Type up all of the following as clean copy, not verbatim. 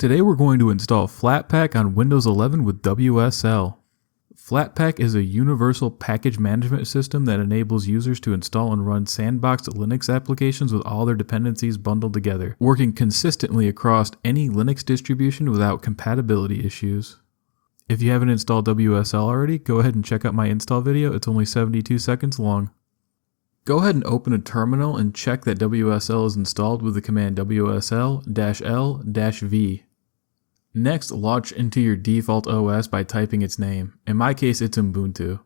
Today we're going to install Flatpak on Windows 11 with WSL. Flatpak is a universal package management system that enables users to install and run sandboxed Linux applications with all their dependencies bundled together, working consistently across any Linux distribution without compatibility issues. If you haven't installed WSL already, go ahead and check out my install video. It's only 72 seconds long. Go ahead and open a terminal and check that WSL is installed with the command WSL-L-V. Next, launch into your default OS by typing its name. In my case, it's Ubuntu.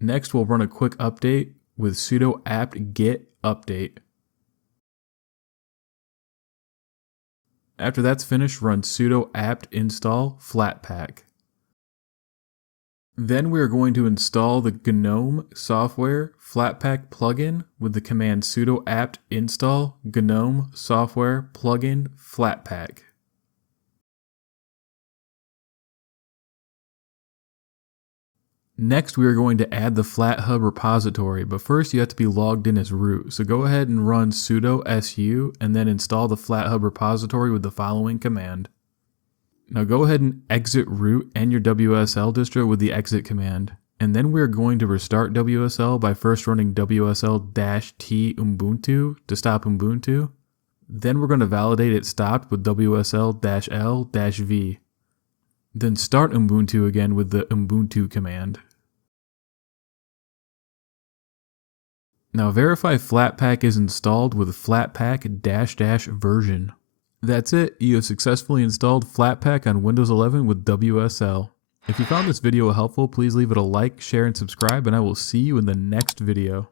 Next, we'll run a quick update with sudo apt-get update. After that's finished, run sudo apt install flatpak. Then we are going to install the gnome-software-plugin-flatpak plugin with the command sudo apt install gnome-software-plugin-flatpak. Next, we are going to add the FlatHub repository, but first you have to be logged in as root. So go ahead and run sudo su and then install the FlatHub repository with the following command. Now go ahead and exit root and your WSL distro with the exit command. And then we're going to restart WSL by first running WSL-T Ubuntu to stop Ubuntu. Then we're going to validate it stopped with WSL-L-V. Then start Ubuntu again with the Ubuntu command. Now verify Flatpak is installed with flatpak --version. That's it, you have successfully installed Flatpak on Windows 11 with WSL. If you found this video helpful, please leave it a like, share, and subscribe, and I will see you in the next video.